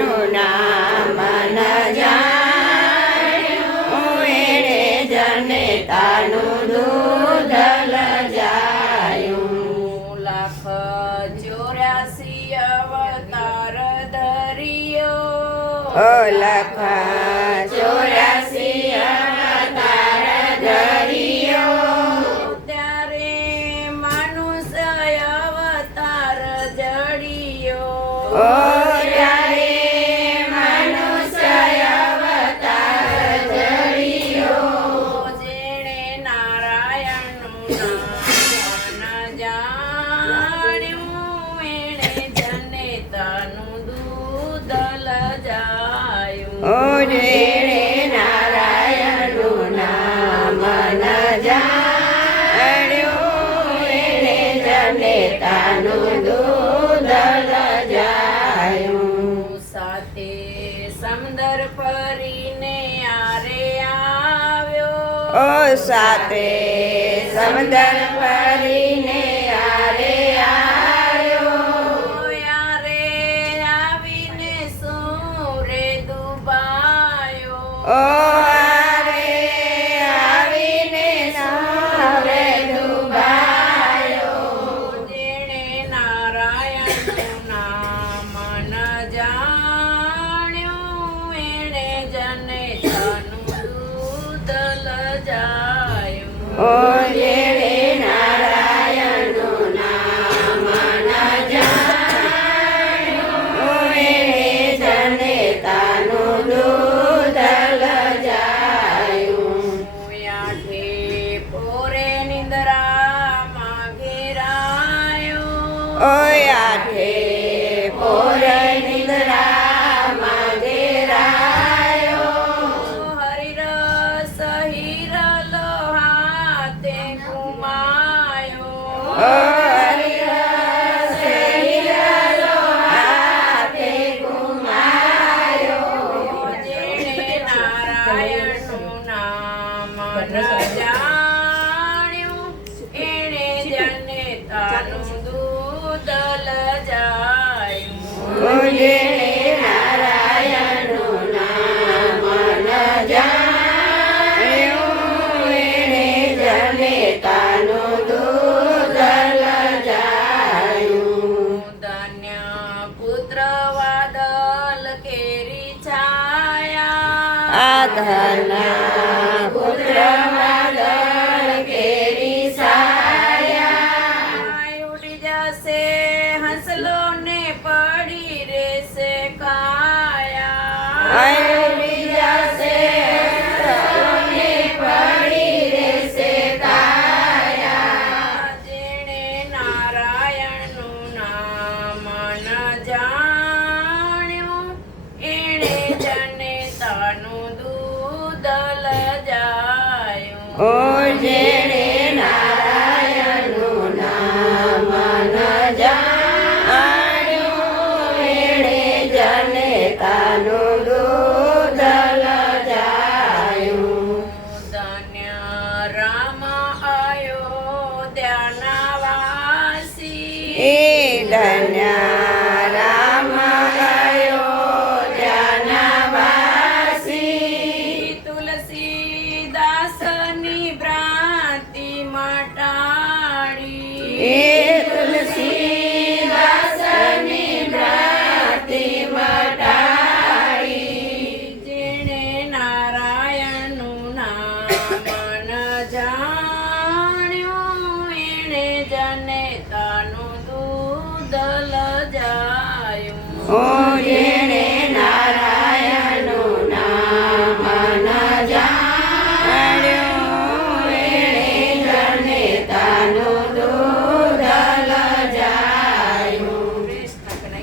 નારાયણનું નામ ન જાણ્યું એણે જનેતાનું દૂધ લજાયું. 1,84 અવતાર ધર્યો, 1,84 અવતાર ધર્યો. ત્યારે મનુષ્ય અવતાર જડ્યો. ત્યારે મનુષ્ય અવતાર જડ્યો. જેણે નારાયણનું નામ ન જાણ્યું એણે જનેતાનું દૂધ લજાયું. જેણે નારાયણનું નામ ન જાણ્યું એણે જનેતાનું દૂધ લજાયું. સાથે સમંદર ફરીને આરે આવ્યો. સાથે સમંદર ફરીને આરે આવ્યો. યારે આવીને સૂરે ડૂબાયો. આરે આવીને સૂરે ડૂબાયો. જેણે નારાયણનું નામ ન જાણ્યું એણે જનેતાનું દૂધ લજાયું. જેણે નારાયણનું નામ ન જાણ્યું એણે જનેતાનું દૂધ લજાયું. આઠે પોરે નિંદ્રામાં ઘેરાયો. આઠે પોર નિદ્રામાં ઘેરાયો. હરિરસ હિરલો હાથે ઘુમાયો. હરિરસ હિરલો હાથે ઘુમાયો. જેણે નારાયણનું નામ ન જાણ્યું એણે જનેતાનું દૂધ લજાયું. જેણે નારાયણનું નામ ન જાણ્યું એણે જનેતાનું દૂધ લજાયું. ધન્ય પુત્ર વાદલ કેરી છાયા. આધરના પુત્ર વાદળ કેરી છાયા. ઉડી જશે હંસલો ને પડી રેશે કાયા. ઉડી જશે હંસલોને પડી રહેશે કાયા. જેણે નારાયણનું નામ ન જાણ્યું એણે જનેતાનું દૂધ લજાયું. જેણે નારાયણનું નામ ન જાણ્યું એણે જનેતાનું દૂધ લજાયું. ધન્ય રામ અયોધ્યાના વાસી. ધન્ય રામ અયોધ્યાના વાસી. તુલસીદાસની ભ્રાંતિ મટાડી. તુલસીદાસની ભ્રાંતિ મટાડી. જેણે નારાયણનું નામ ન જાણ્યું એણે જનેતાનું દૂધ લજાયું. જેણે